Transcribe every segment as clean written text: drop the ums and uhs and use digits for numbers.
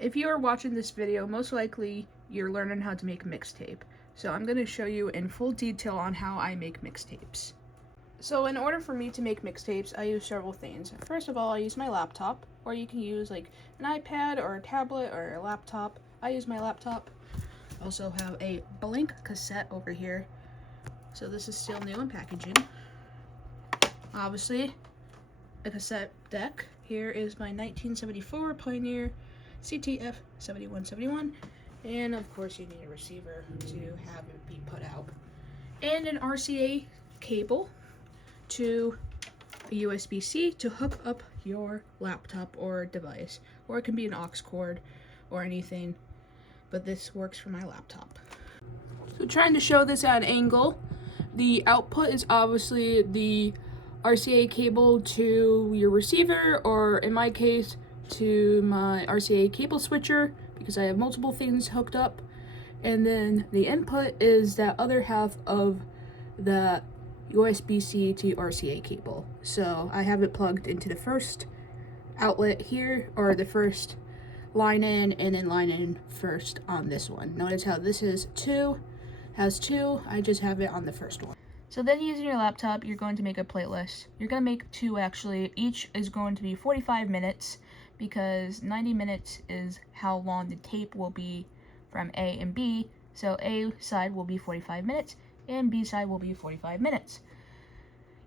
If you are watching this video, most likely you're learning how to make mixtape. So I'm going to show you in full detail on how I make mixtapes. So in order for me to make mixtapes, I use several things. First of all, I use my laptop, or you can use like an iPad or a tablet or a laptop. I use my laptop. I also have a blank cassette over here. So this is still new in packaging. Obviously, a cassette deck. Here is my 1974 Pioneer CTF 7171. And of course you need a receiver to have it be put out. And an RCA cable to a USB-C to hook up your laptop or device. Or it can be an aux cord or anything, but this works for my laptop. So trying to show this at an angle, the output is obviously the RCA cable to your receiver, or in my case, to my RCA cable switcher, because I have multiple things hooked up. And then the input is that other half of the USB-C to RCA cable. So I have it plugged into the first outlet here, or the first line in, and then line in first on this one. Notice how this has two, I just have it on the first one. So then using your laptop, you're going to make a playlist. You're going to make two actually. Each is going to be 45 minutes because 90 minutes is how long the tape will be from A and B. So A side will be 45 minutes and B side will be 45 minutes.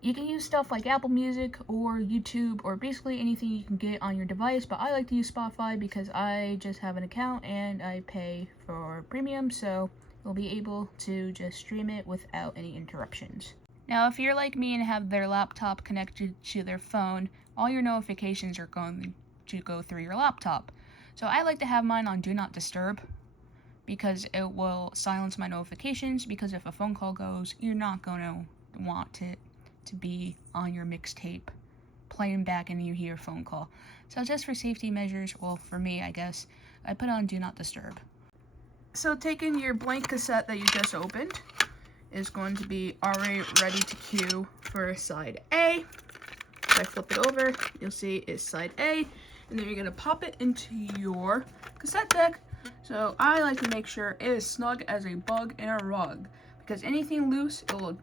You can use stuff like Apple Music or YouTube or basically anything you can get on your device, but I like to use Spotify because I just have an account and I pay for premium, so you'll be able to just stream it without any interruptions. Now, if you're like me and have their laptop connected to their phone, all your notifications are going to go through your laptop. So I like to have mine on Do Not Disturb because it will silence my notifications, because if a phone call goes, you're not going to want it to be on your mixtape playing back and you hear a phone call. So just for safety measures, well, for me, I guess, I put on Do Not Disturb. So taking your blank cassette that you just opened is going to be already ready to cue for side A. If I flip it over, you'll see it's side A, and then you're going to pop it into your cassette deck. So I like to make sure it is snug as a bug in a rug, because anything loose, it will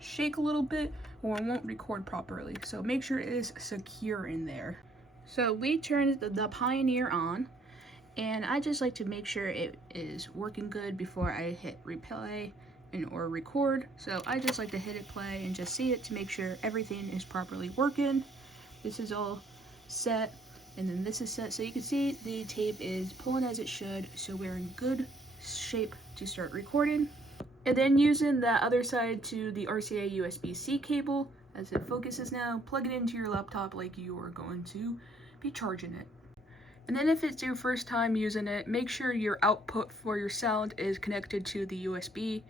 shake a little bit or it won't record properly. So make sure it is secure in there. So we turned the Pioneer on, and I just like to make sure it is working good before I hit replay or record. So I just like to hit it play and just see it to make sure everything is properly working. This is all set, and then this is set, so you can see the tape is pulling as it should, so we're in good shape to start recording. And then using the other side to the RCA USB-C cable, as it focuses now, plug it into your laptop like you are going to be charging it. And then if it's your first time using it, make sure your output for your sound is connected to the USB,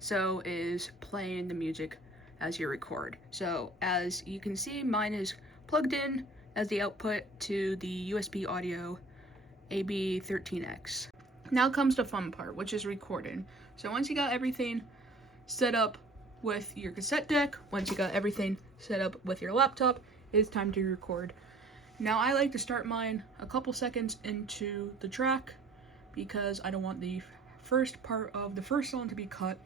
so is playing the music as you record. So as you can see, mine is plugged in as the output to the USB audio AB13X. Now comes the fun part, which is recording. So once you got everything set up with your cassette deck, once you got everything set up with your laptop, it's time to record. Now I like to start mine a couple seconds into the track because I don't want the first part of the first song to be cut.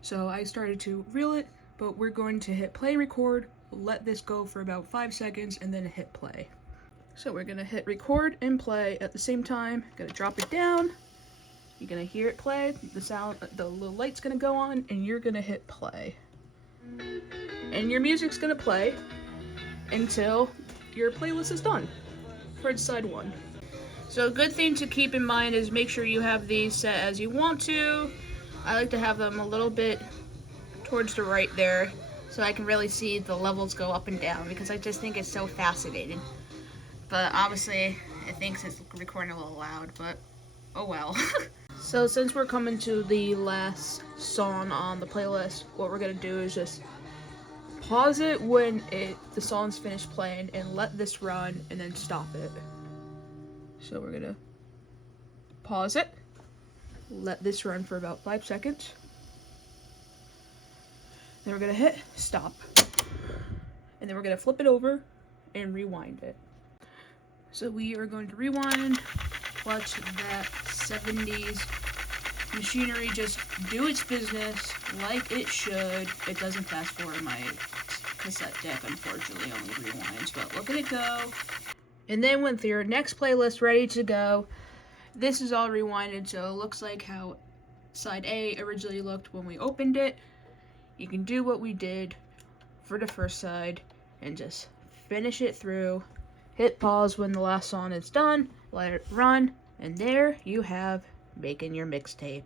So I started to reel it, but we're going to hit play record, let this go for about 5 seconds, and then hit play. So we're gonna hit record and play at the same time. Gonna drop it down. You're gonna hear it play, the sound, the little light's gonna go on, and you're gonna hit play. And your music's gonna play until your playlist is done for side 1. So a good thing to keep in mind is make sure you have these set as you want to. I like to have them a little bit towards the right there, so I can really see the levels go up and down, because I just think it's so fascinating. But obviously, it thinks it's recording a little loud, but oh well. So since we're coming to the last song on the playlist, what we're gonna do is just pause it when the song's finished playing and let this run and then stop it. So we're gonna pause it, let this run for about 5 seconds. Then we're gonna hit stop. And then we're gonna flip it over and rewind it. So we are going to rewind let that 70s machinery just do its business like it should. It doesn't fast forward my cassette deck, unfortunately, only rewinds, but look at it go. And then with your next playlist ready to go, this is all rewinded, so it looks like how side A originally looked when we opened it. You can do what we did for the first side and just finish it through. Hit pause when the last song is done, let it run, and there you have making your mixtape.